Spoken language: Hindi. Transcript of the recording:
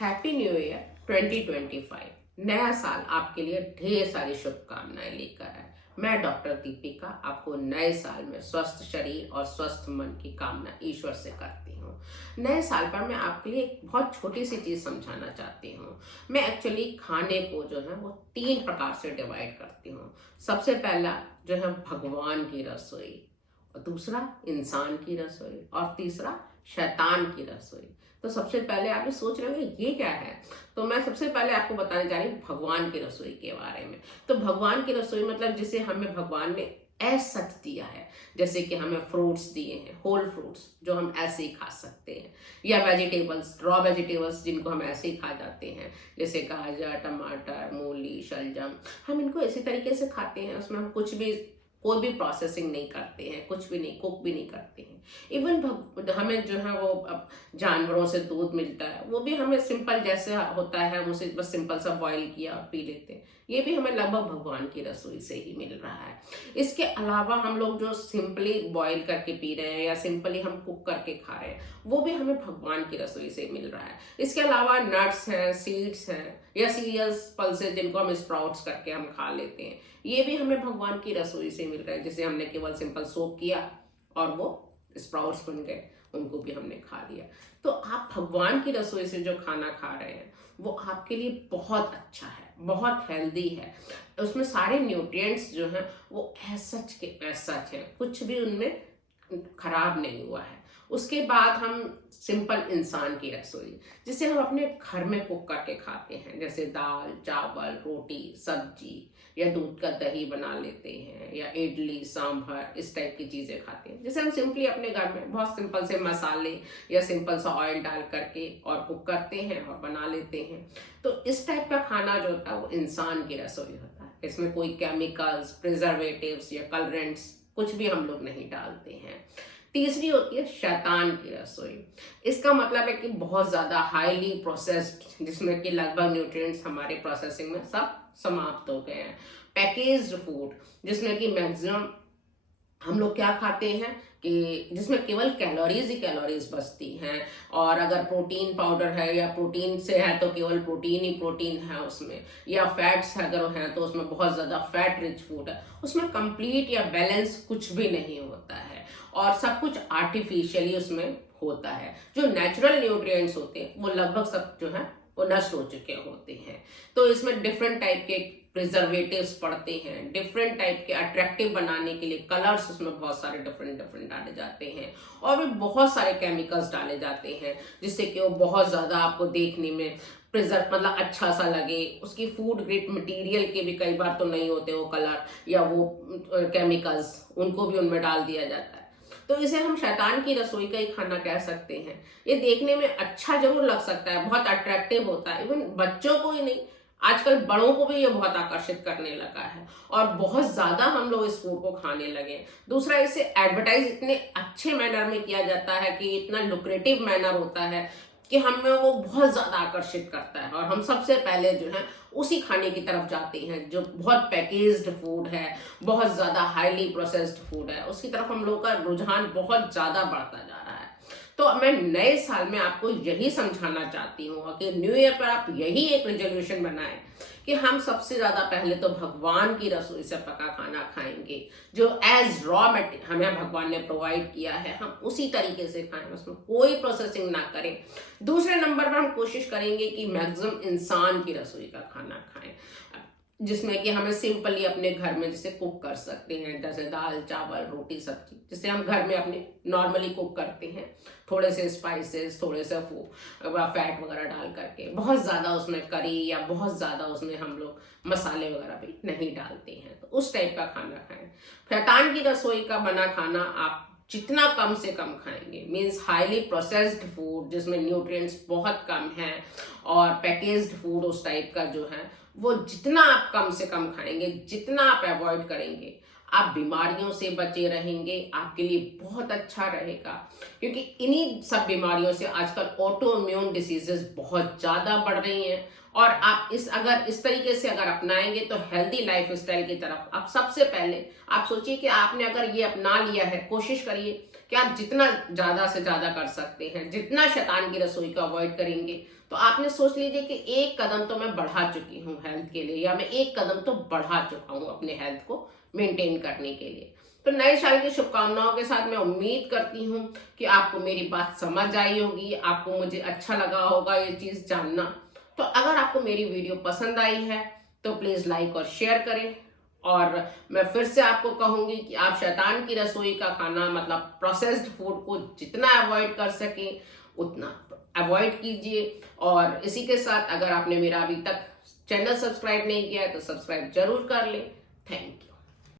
Happy new year 2025। नया साल आपके लिए ढेर सारी शुभकामनाएं लेकर है। मैं डॉक्टर दीपिका आपको नए साल में स्वस्थ शरीर और स्वस्थ मन की कामना ईश्वर से करती हूँ। नए साल पर मैं आपके लिए एक बहुत छोटी सी चीज़ समझाना चाहती हूँ। मैं एक्चुअली खाने को जो है वो 3 प्रकार से डिवाइड करती हूँ। सबसे पहला जो है भगवान की रसोई, और दूसरा इंसान की रसोई, और तीसरा शैतान की रसोई। तो सबसे पहले आप ये सोच रहे होंगे ये क्या है, तो मैं सबसे पहले आपको बताने जा रही हूँ भगवान की रसोई के बारे में। तो भगवान की रसोई मतलब जिसे हमें भगवान ने एज सच दिया है, जैसे कि हमें फ्रूट्स दिए हैं, होल फ्रूट्स जो हम ऐसे ही खा सकते हैं, या वेजिटेबल्स, रॉ वेजिटेबल्स जिनको हम ऐसे ही खा जाते हैं, जैसे गाजर, टमाटर, मूली, शलजम। हम इनको इसी तरीके से खाते हैं, उसमें हम कोई भी प्रोसेसिंग नहीं करते हैं, कुछ भी नहीं, कुक भी नहीं करते हैं। इवन हमें जो है वो अब जानवरों से दूध मिलता है, वो भी हमें सिंपल जैसे होता है हम उसे बस सिंपल सा बॉईल किया और पी लेते हैं। ये भी हमें लगभग भगवान की रसोई से ही मिल रहा है। इसके अलावा हम लोग जो सिंपली बॉईल करके पी रहे हैं या सिंपली हम कुक करके खा रहे हैं, वो भी हमें भगवान की रसोई से मिल रहा है। इसके अलावा नट्स हैं, सीड्स हैं, या सीरियल्स, पल्सेस जिनको हम स्प्राउट्स करके हम खा लेते हैं, ये भी हमें भगवान की रसोई से मिल रहा है। जिसे हमने केवल सिंपल सोक किया और वो स्प्राउट्स बन गए, उनको भी हमने खा लिया। तो आप भगवान की रसोई से जो खाना खा रहे हैं वो आपके लिए बहुत अच्छा है, बहुत हेल्दी है। उसमें सारे न्यूट्रिएंट्स जो हैं वो सच के सच है, कुछ भी उनमें खराब नहीं हुआ है। उसके बाद हम सिंपल इंसान की रसोई, जिसे हम अपने घर में कुक करके खाते हैं, जैसे दाल, चावल, रोटी, सब्जी, या दूध का दही बना लेते हैं, या इडली, सांभर, इस टाइप की चीज़ें खाते हैं, जिसे हम सिंपली अपने घर में बहुत सिंपल से मसाले या सिंपल सा ऑयल डाल करके और कुक करते हैं और बना लेते हैं। तो इस टाइप का खाना जो होता है वो इंसान की रसोई होता है। इसमें कोई केमिकल्स, प्रिजर्वेटिव्स या कलरेंट्स कुछ भी हम लोग नहीं डालते हैं। तीसरी होती है शैतान की रसोई। इसका मतलब है कि बहुत ज़्यादा हाईली प्रोसेस्ड, जिसमें कि लगभग न्यूट्रिएंट्स हमारे प्रोसेसिंग में सब समाप्त हो गए हैं। पैकेज्ड फूड, जिसमें कि मैक्सिमम हम लोग क्या खाते हैं कि जिसमें केवल कैलोरीज ही कैलोरीज बचती हैं, और अगर प्रोटीन पाउडर है या प्रोटीन से है तो केवल प्रोटीन ही प्रोटीन है उसमें, या फैट्स अगर हैं तो उसमें बहुत ज़्यादा फैट रिच फूड है। उसमें कंप्लीट या बैलेंस कुछ भी नहीं होता है, और सब कुछ आर्टिफिशियली उसमें होता है। जो नेचुरल न्यूट्रिएंट्स होते हैं वो लगभग सब जो है वो नष्ट हो चुके होते हैं। तो इसमें डिफरेंट टाइप के प्रिजर्वेटिव्स पड़ते हैं, डिफरेंट टाइप के अट्रैक्टिव बनाने के लिए कलर्स उसमें बहुत सारे डिफरेंट डाले जाते हैं, और भी बहुत सारे केमिकल्स डाले जाते हैं, जिससे कि वो बहुत ज़्यादा आपको देखने में मतलब अच्छा सा लगे। उसकी फूड ग्रेड मटेरियल के भी कई बार तो नहीं होते वो कलर या वो केमिकल्स, उनको भी उनमें डाल दिया जाता है। तो इसे हम शैतान की रसोई का ही खाना कह सकते हैं। ये देखने में अच्छा जरूर लग सकता है, बहुत अट्रैक्टिव होता है, इवन बच्चों को ही नहीं, आजकल बड़ों को भी ये बहुत आकर्षित करने लगा है, और बहुत ज्यादा हम लोग इस फूड को खाने लगे। दूसरा, इसे एडवर्टाइज इतने अच्छे मैनर में किया जाता है कि इतना लुक्रेटिव मैनर होता है कि हमें वो बहुत ज्यादा आकर्षित करता है, और हम सबसे पहले जो है उसी खाने की तरफ जाते हैं जो बहुत पैकेज्ड फूड है, बहुत ज्यादा हाईली प्रोसेस्ड फूड है, उसकी तरफ हम लोग का रुझान बहुत ज्यादा बढ़ता जा रहा है। तो मैं नए साल में आपको यही समझाना चाहती हूँ कि न्यू ईयर पर आप यही एक रेजोल्यूशन बनाएं कि हम सबसे ज्यादा पहले तो भगवान की रसोई से पका खाना खाएंगे, जो एज रॉ मटेरियल हमें भगवान ने प्रोवाइड किया है, हम उसी तरीके से खाएं, उसमें कोई प्रोसेसिंग ना करें। दूसरे नंबर पर हम कोशिश करेंगे कि मैक्सिमम इंसान की रसोई का खाना खाएं, जिसमें कि हमें सिंपली अपने घर में जैसे कुक कर सकते हैं, जैसे दाल, चावल, रोटी, सब्जी, जिसे हम घर में अपने नॉर्मली कुक करते हैं, थोड़े से स्पाइसेस, थोड़े से फैट वगैरह डाल करके, बहुत ज़्यादा उसमें करी या बहुत ज़्यादा उसमें हम लोग मसाले वगैरह भी नहीं डालते हैं, तो उस टाइप का खाना खाएं। शैतान की रसोई का बना खाना आप जितना कम से कम खाएंगे, मीन्स हाईली प्रोसेस्ड फूड जिसमें न्यूट्रिएंट्स बहुत कम हैं, और पैकेज्ड फूड उस टाइप का जो है वो जितना आप कम से कम खाएंगे, जितना आप अवॉइड करेंगे, आप बीमारियों से बचे रहेंगे, आपके लिए बहुत अच्छा रहेगा। क्योंकि इन्हीं सब बीमारियों से आजकल ऑटो इम्यून डिसीजेस बहुत ज़्यादा बढ़ रही हैं, और आप अगर इस तरीके से अगर अपनाएंगे तो हेल्दी लाइफ स्टाइल की तरफ आप सबसे पहले आप सोचिए कि आपने अगर ये अपना लिया है, कोशिश करिए कि आप जितना ज्यादा से ज्यादा कर सकते हैं, जितना शैतान की रसोई को अवॉइड करेंगे, तो आपने सोच लीजिए कि एक कदम तो मैं बढ़ा चुकी हूँ हेल्थ के लिए, या मैं एक कदम तो बढ़ा चुका हूँ अपने हेल्थ को मेंटेन करने के लिए। तो नए साल की शुभकामनाओं के साथ मैं उम्मीद करती हूँ कि आपको मेरी बात समझ आई होगी, आपको मुझे अच्छा लगा होगा ये चीज जानना। तो अगर आपको मेरी वीडियो पसंद आई है तो प्लीज लाइक और शेयर करें। और मैं फिर से आपको कहूंगी कि आप शैतान की रसोई का खाना मतलब प्रोसेस्ड फूड को जितना अवॉइड कर सकें उतना अवॉइड कीजिए। और इसी के साथ अगर आपने मेरा अभी तक चैनल सब्सक्राइब नहीं किया है तो सब्सक्राइब जरूर कर लें। Thank you.